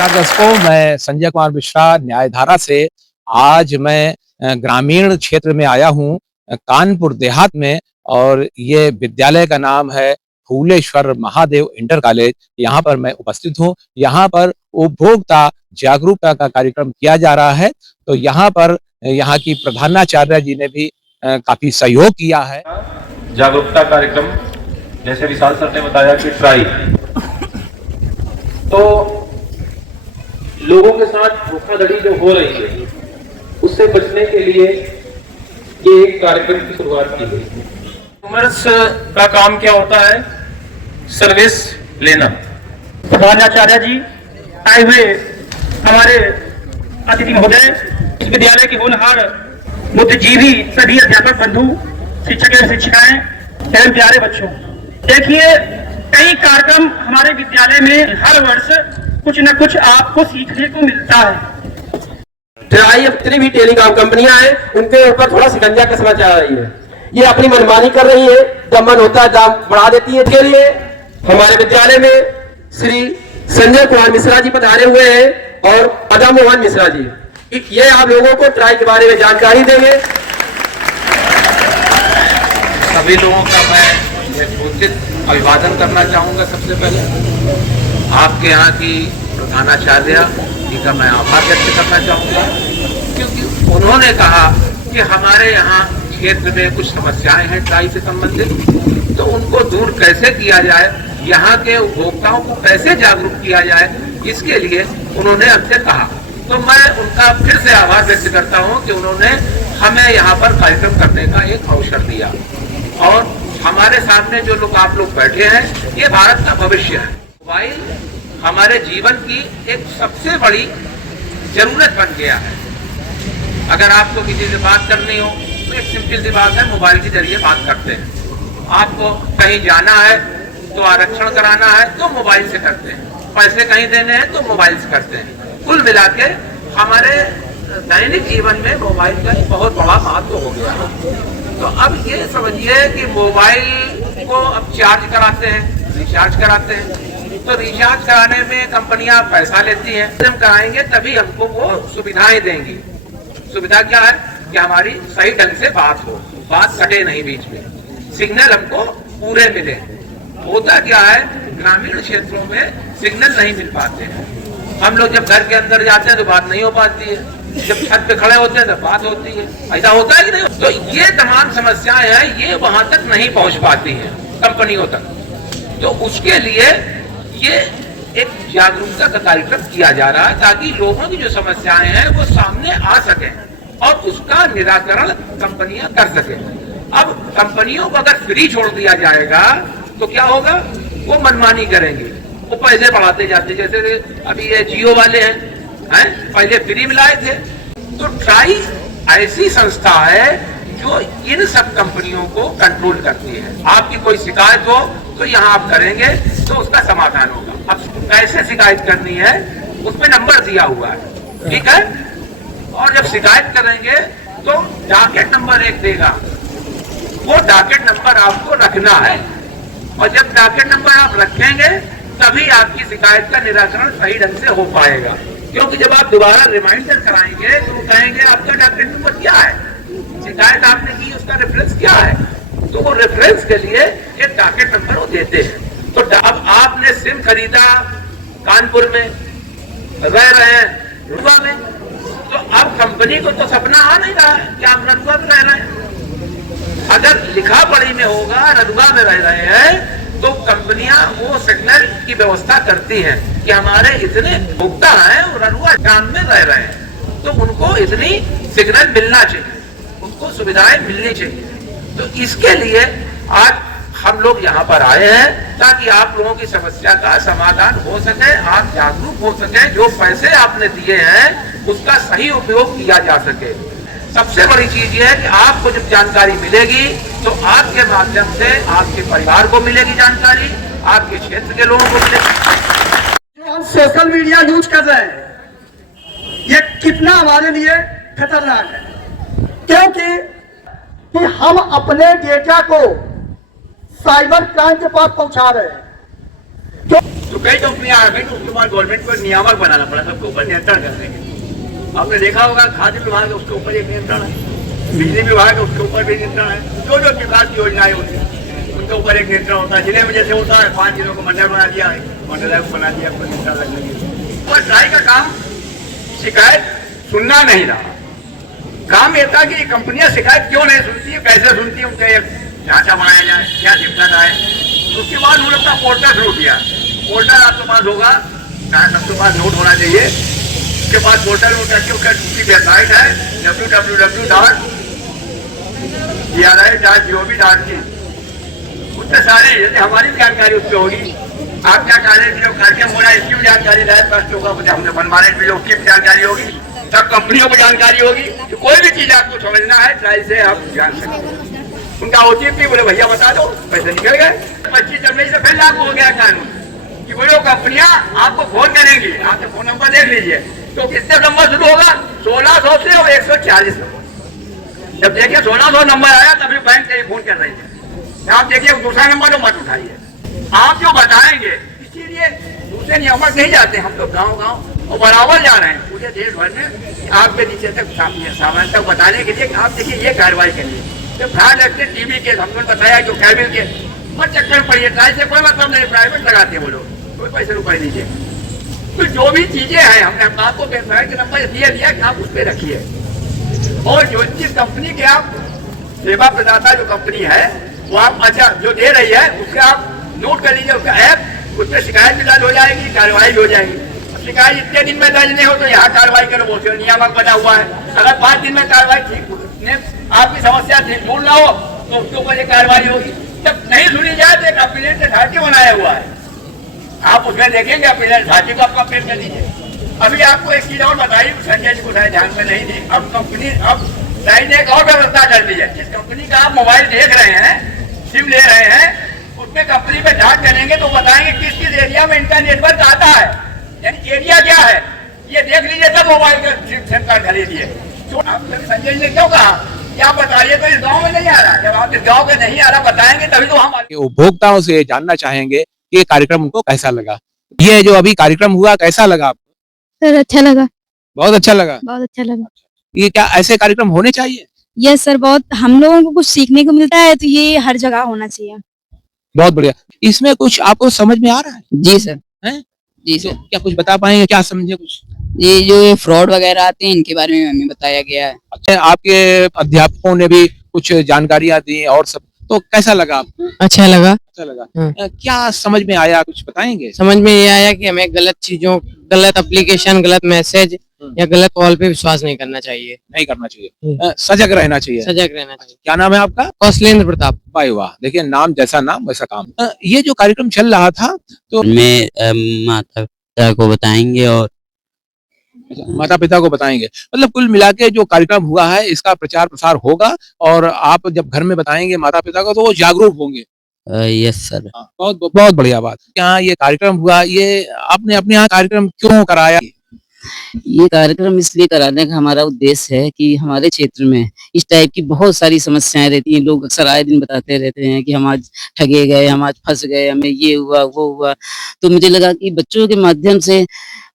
नमस्कार दर्शकों, मैं संजय कुमार मिश्रा न्यायधारा से आज मैं ग्रामीण क्षेत्र में आया हूँ, कानपुर देहात में। और ये विद्यालय का नाम है फूलेश्वर महादेव इंटर कॉलेज। यहाँ पर मैं उपस्थित हूँ। यहाँ पर उपभोक्ता जागरूकता का कार्यक्रम किया जा रहा है। तो यहाँ पर यहाँ की प्रधानाचार्य जी ने भी काफी सहयोग किया है। जागरूकता कार्यक्रम जैसे विशाल सर ने बताया कि ट्राई, तो लोगों के साथ धोखाधड़ी जो हो रही है उससे बचने के लिए ये एक कार्यक्रम की शुरुआत की गई। कॉमर्स का काम क्या होता है? सर्विस लेना। प्रधानाचार्य जी, आए हुए हमारे अतिथि महोदय, इस विद्यालय के होनहार बुद्धिजीवी सभी अध्यापक बंधु, शिक्षक एवं शिक्षिकाएं एवं प्यारे बच्चों, देखिए कई कार्यक्रम हमारे विद्यालय में हर वर्ष कुछ न कुछ आपको सीखने को मिलता है। ट्राई जितनी भी टेलीकॉम कंपनियां हैं उनके ऊपर थोड़ा शिकंजा कसना चाह रही है। ये अपनी मनमानी कर रही है, जब मन होता है दाम बढ़ा देती है। इसके लिए हमारे विद्यालय में श्री संजय कुमार मिश्रा जी पधारे हुए हैं और अदा मोहन मिश्रा जी, ये आप लोगों को ट्राई के बारे में जानकारी देंगे। सभी लोगों का मैं उचित अभिवादन करना चाहूँगा। सबसे पहले आपके यहाँ की प्रधानाचार्य जी का मैं आभार व्यक्त करना चाहूँगा, क्योंकि उन्होंने कहा कि हमारे यहाँ क्षेत्र में कुछ समस्याएं हैं ट्राई से संबंधित, तो उनको दूर कैसे किया जाए, यहाँ के उपभोक्ताओं को कैसे जागरूक किया जाए, इसके लिए उन्होंने हमसे कहा। तो मैं उनका फिर से आभार व्यक्त करता हूँ कि उन्होंने हमें यहाँ पर कार्यक्रम करने का एक अवसर दिया। और हमारे सामने जो लोग आप लोग बैठे हैं, ये भारत का भविष्य है। मोबाइल हमारे जीवन की एक सबसे बड़ी जरूरत बन गया है। अगर आपको किसी से बात करनी हो तो एक सिंपल सी बात है, मोबाइल के जरिए बात करते हैं। आपको कहीं जाना है तो आरक्षण कराना है तो मोबाइल से करते हैं, पैसे कहीं देने हैं तो मोबाइल से करते हैं। कुल मिला के हमारे दैनिक जीवन में मोबाइल का बहुत बड़ा महत्व हो गया है। तो अब ये समझिए कि मोबाइल को अब चार्ज कराते हैं, रिचार्ज कराते हैं। तो रिचार्ज कराने में कंपनियां पैसा लेती हैं, हम कराएंगे तभी हमको वो सुविधाएं देंगी। सुविधा क्या है कि हमारी सही ढंग से बात हो, बात कटे नहीं बीच में, सिग्नल हमको पूरे मिले। होता क्या है, ग्रामीण क्षेत्रों में सिग्नल नहीं मिल पाते हैं। हम लोग जब घर के अंदर जाते हैं तो बात नहीं हो पाती है, जब छत पे खड़े होते हैं तो बात होती है। ऐसा होता है कि नहीं? तो ये तमाम समस्याएं हैं, ये वहां तक नहीं पहुंच पाती हैं कंपनियों तक। तो उसके लिए ये एक जागरूकता का कार्यक्रम किया जा रहा है, ताकि लोगों की जो समस्याएं हैं वो सामने आ सके और उसका निराकरण कंपनियां कर सके। अब कंपनियों को अगर फ्री छोड़ दिया जाएगा तो क्या होगा, वो मनमानी करेंगे, वो पैसे बढ़ाते जाते। जैसे अभी ये जियो वाले हैं, पहले फ्री मिलाए थे। तो ट्राई ऐसी संस्था है जो इन सब कंपनियों को कंट्रोल करती है। आपकी कोई शिकायत हो तो यहाँ आप करेंगे तो उसका समाधान होगा। अब कैसे शिकायत करनी है, उसमें नंबर दिया हुआ है, ठीक है। और जब शिकायत करेंगे तो डॉकेट नंबर 1 देगा, वो डॉकेट नंबर आपको रखना है। और जब डॉकेट नंबर आप रखेंगे तभी आपकी शिकायत का निराकरण सही ढंग से हो पाएगा। क्योंकि जब आप दोबारा रिमाइंडर कराएंगे तो कहेंगे आपका डॉकेट नंबर क्या है, शिकायत आपने की उसका रेफरेंस क्या है। तो वो रेफरेंस के लिए एक डॉकेट नंबर वो देते हैं। तो अब आपने सिम खरीदा, कानपुर में रह रहे हैं, रनुआ में, तो अब कंपनी को तो सपना आ नहीं रहा है कि आप रनुआ में रह रहे हैं। अगर लिखा पढ़ी में होगा रनुआ में रह रहे हैं तो कंपनियां वो सिग्नल की व्यवस्था करती हैं कि हमारे इतने भुगता हैं और रनुआ गांव में रह रहे हैं, तो उनको इतनी सिग्नल मिलना चाहिए, उनको सुविधाएं मिलनी चाहिए। तो इसके लिए आज हम लोग यहाँ पर आए हैं ताकि आप लोगों की समस्या का समाधान हो सके, आप जागरूक हो सके, जो पैसे आपने दिए हैं उसका सही उपयोग किया जा सके। सबसे बड़ी चीज ये है कि आपको जब जानकारी मिलेगी तो आपके माध्यम से आपके परिवार को मिलेगी जानकारी, आपके क्षेत्र के लोगों को मिलेगी। जो हम सोशल मीडिया यूज कर रहे हैं ये कितना हमारे लिए खतरनाक है, क्योंकि कि हम अपने डेटा को साइबर क्राइम के पास पहुंचा रहे हैं। तो कई कंपनियां आ गई, तो उसके बाद गवर्नमेंट को नियामक बनाना पड़ा, सबके ऊपर नियंत्रण करने के। आपने देखा होगा खाद्य विभाग है उसके ऊपर एक नियंत्रण है, बिजली विभाग है उसके ऊपर भी नियंत्रण है, जो जो विकास की योजनाएं होती है उनके ऊपर एक नियंत्रण होता है। जिले में जैसे होता है 5 जिलों को मंडल बना दिया है, मंडल आयुक्त बना दिया, कोई नियंत्रण लगने की। और ट्राई का काम शिकायत सुनना नहीं रहा, काम ये था कि कंपनियां शिकायत क्यों नहीं सुनती है, कैसे सुनती है, उनका एक ढांचा बनाया जाए, क्या दिक्कत आए। उसके बाद उन्होंने अपना पोर्टल शुरू किया। पोर्टल आपके पास होगा, सबके पास नोट होना चाहिए। उसके बाद पोर्टल में करके उसका वेबसाइट है www.gra.gov.in। उससे सारे जैसे हमारी जानकारी उससे होगी, आप क्या कार्य जो कार्यक्रम हो रहा है इसकी भी जानकारी लाइव कास्ट होगा, हमने बनवाने के लिए उसकी भी जानकारी होगी, सब कंपनियों को जानकारी होगी। तो कोई भी चीज आपको समझना है ट्राई से आप जान सकते। उनका OTP बोले भैया बता दो, पैसे निकल गए। 25 जनवरी से फिर लागू हो गया कानून कि वो लोग कंपनियां आपको फोन करेंगी, आपके फोन नंबर देख लीजिए, तो किससे नंबर शुरू होगा 1600 से और 140 नंबर। जब देखिए 1600 नंबर आया तभी बैंक से फोन कर रही है, आप देखिए दूसरा नंबर तो मत उठाइए, आप जो बताएंगे। इसीलिए दूसरे नियामक नहीं जाते, हम लोग गाँव गाँव और बराबर जा रहे हैं पूरे देश भर में, आपके नीचे तक सामान तक बताने के लिए आप देखिए ये कार्रवाई करिए। तो फ्रॉड लगते टीवी के हमने बताया जो कैबिल के मत चक्कर पड़िए, ट्राई से कोई मतलब नहीं, प्राइवेट लगाते वो लोग, कोई पैसे रुपए दीजिए। तो जो भी चीजें हैं हमने आपको वेबसाइट के नंबर दिया कि आप उस पर रखिए, और जो जिस कंपनी के आप सेवा प्रदाता जो कंपनी है वो आप अच्छा जो दे रही है उसके आप नोट कर लीजिए, उसका ऐप, उस पर शिकायत भी दर्ज हो जाएगी, कार्रवाई भी हो जाएगी। शिकायत इतने दिन में दर्ज नहीं हो तो यहाँ कार्रवाई करो, वो नियामक बना हुआ है। अगर 5 दिन में कार्रवाई ठीक आपकी समस्या ठीक दूर ना हो तो उसके ऊपर ये कार्रवाई होगी। जब नहीं सुनी जाए तो एक अपीलेट ढांचे बनाया हुआ है, आप उसमें देखेंगे अपीलेट ढांचे को आपका अपील कर दीजिए। अभी आपको एक चीज और बताई, संजय जी को शायद ध्यान में नहीं दी, अब कंपनी अब शायद एक और व्यवस्था कर दी है। जिस कंपनी का आप मोबाइल देख रहे हैं, सिम ले रहे हैं, उसमें कंपनी पे जांच करेंगे तो बताएंगे किस किस एरिया में इनका नेटवर्क आता है, यानी एरिया क्या है ये देख लीजिए, तब मोबाइल का सिम कार्ड खरीदिए। तो आप संजय जी ने क्यों कहा कि आप बताइए तो इस गांव में नहीं आ रहा, जब आप इस गांव में नहीं आ रहा बताएंगे तभी तो हम उपभोक्ताओं से जानना चाहेंगे कि ये कार्यक्रम उनको कैसा लगा। ये जो अभी कार्यक्रम हुआ कैसा लगा आपको? सर अच्छा लगा, बहुत अच्छा लगा। बहुत अच्छा लगा। ये क्या ऐसे कार्यक्रम होने चाहिए? यस सर, बहुत हम लोगों को कुछ सीखने को मिलता है, तो ये हर जगह होना चाहिए। बहुत बढ़िया। इसमें कुछ आपको समझ में आ रहा है? जी सर। हैं? जी तो सर, क्या कुछ बता पाएंगे, क्या समझे कुछ? ये जो फ्रॉड वगैरह आते हैं इनके बारे में हमें बताया गया है। अच्छा, आपके अध्यापकों ने भी कुछ जानकारियां दी और सब, तो कैसा लगा आपको? अच्छा लगा। अच्छा लगा। क्या समझ में आया, कुछ बताएंगे? समझ में ये आया कि हमें गलत चीजों, गलत एप्लीकेशन, गलत मैसेज या गलत कॉल पे विश्वास नहीं करना चाहिए। नहीं करना चाहिए, सजग रहना चाहिए। सजग रहना चाहिए। क्या नाम है आपका? कौशलेंद्र प्रताप। भाई वाह, देखिए नाम जैसा नाम वैसा काम। ये जो कार्यक्रम चल रहा था तो में माता पिता को बताएंगे और माता पिता को बताएंगे, मतलब कुल मिला के जो कार्यक्रम हुआ है इसका प्रचार प्रसार होगा, और आप जब घर में बताएंगे माता पिता को तो वो जागरूक होंगे। Yes sir. बहुत बहुत बढ़िया बात। यहाँ ये कार्यक्रम हुआ, ये आपने अपने यहाँ कार्यक्रम क्यों कराया? ये कार्यक्रम इसलिए कराने का हमारा उद्देश्य है कि हमारे क्षेत्र में इस टाइप की बहुत सारी समस्याएं रहती हैं। लोग अक्सर आए दिन बताते रहते हैं कि हम आज ठगे गए, हम आज फंस गए, हमें ये हुआ वो हुआ। तो मुझे लगा कि बच्चों के माध्यम से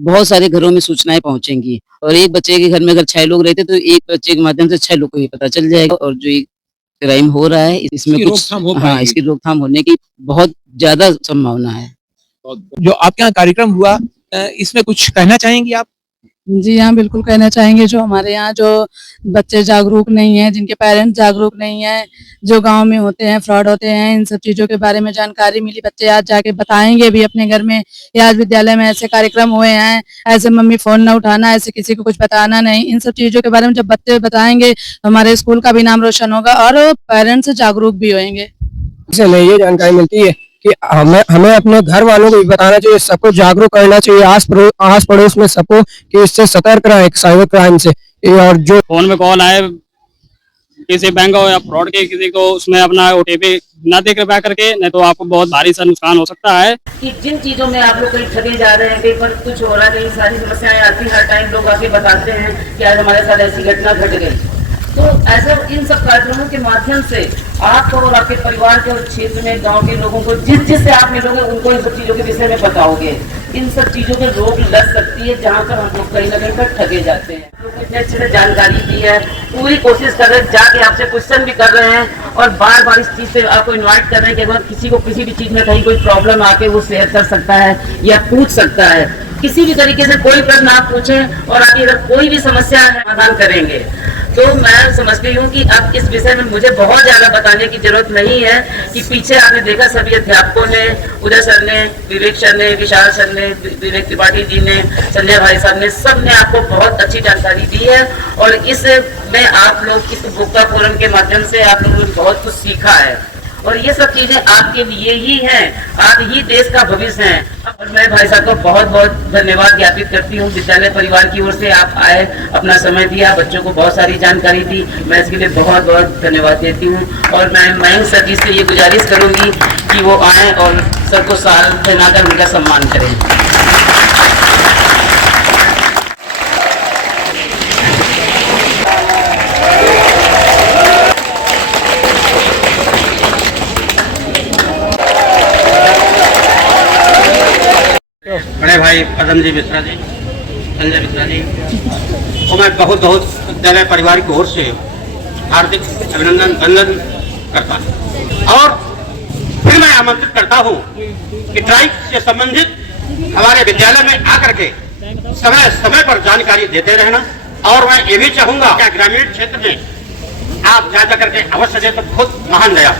बहुत सारे घरों में सूचनाएं पहुंचेंगी, और एक बच्चे के घर में अगर 6 लोग रहते तो एक बच्चे के माध्यम से 6 लोग को ये पता चल जाएगा, और जो ये क्राइम हो रहा है इसमें कुछ इसकी रोकथाम होने की बहुत ज्यादा संभावना है। जो आपके यहाँ कार्यक्रम हुआ इसमें कुछ कहना चाहेंगी आप? जी हाँ, बिल्कुल कहना चाहेंगे। जो हमारे यहाँ जो बच्चे जागरूक नहीं हैं, जिनके पेरेंट्स जागरूक नहीं हैं, जो गांव में होते हैं, फ्रॉड होते हैं, इन सब चीजों के बारे में जानकारी मिली, बच्चे आज जाके बताएंगे भी अपने घर में, या आज विद्यालय में ऐसे कार्यक्रम हुए हैं, ऐसे मम्मी फोन न उठाना, ऐसे किसी को कुछ बताना नहीं। इन सब चीजों के बारे में जब बच्चे बताएंगे तो हमारे स्कूल का भी नाम रोशन होगा और पेरेंट्स जागरूक भी होंगे। इससे हमें ये जानकारी मिलती है कि हमें अपने घर वालों को भी बताना चाहिए, सबको जागरूक करना चाहिए, आस पड़ोस में सबको, कि इससे सतर्क रहे साइबर क्राइम से। और जो फोन में कॉल आए किसी बैंक या फ्रॉड के, किसी को उसमें अपना OTP ना दे कृपया करके, नहीं तो आपको बहुत भारी सा नुकसान हो सकता है। कि जिन चीजों में आप लोग कहीं ठगे जा रहे हैं, कहीं पर कुछ हो रहा है, कहीं सारी समस्याएं आती, हर टाइम लोग आके बताते हैं कि आज हमारे साथ ऐसी घटना घट गई। तो ऐसा इन सब कार्यक्रमों के माध्यम से आपको और आपके परिवार के और क्षेत्र में गांव के लोगों को जिससे आप मिलोगे उनको इन सब चीजों के विषय में बताओगे। इन सब चीजों पे रोक लग सकती है जहाँ पर हम लोग कहीं ना कहीं पर ठगे जाते हैं। लोग इतने अच्छे से जानकारी दी है, पूरी कोशिश कर रहे हैं, जाके आपसे क्वेश्चन भी कर रहे हैं और बार बार इस चीज से आपको इन्वाइट कर रहे हैं कि अगर किसी को किसी भी चीज में कहीं कोई प्रॉब्लम आके वो शेयर कर सकता है या पूछ सकता है। किसी भी तरीके से कोई प्रश्न आप पूछें और आपकी अगर कोई भी समस्या है समाधान करेंगे। तो मैं समझती हूँ कि अब इस विषय में मुझे बहुत ज्यादा बताने की जरूरत नहीं है कि पीछे आपने देखा सभी अध्यापकों ने, उदय सर ने, विवेक सर ने, विशाल सर ने, विवेक त्रिपाठी जी ने, संजय भाई साहब ने, सब ने आपको बहुत अच्छी जानकारी दी है और इसमें आप लोग इस वोक्ता फोरम के माध्यम से आप लोगों ने बहुत कुछ सीखा है और ये सब चीजें आपके लिए ही हैं, आप ही देश का भविष्य हैं। और मैं भाई साहब को बहुत बहुत धन्यवाद ज्ञापित करती हूँ। विद्यालय परिवार की ओर से आप आए, अपना समय दिया, बच्चों को बहुत सारी जानकारी दी, मैं इसके लिए बहुत बहुत धन्यवाद देती हूँ। और मैं मयंक सर जी से ये गुजारिश करूँगी कि वो आए और सर को साल पहनाकर उनका सम्मान करें। बड़े भाई पदम जी मिश्रा जी, संजय मिश्रा जी को मैं बहुत बहुत विद्यालय परिवार की ओर से हार्दिक अभिनंदन वंदन करता हूँ और फिर मैं आमंत्रित करता हूँ कि ट्राइब से संबंधित हमारे विद्यालय में आकर के समय समय पर जानकारी देते रहना। और मैं ये भी चाहूंगा कि ग्रामीण क्षेत्र में आप जा करके अवश्य दे तो बहुत महान दया।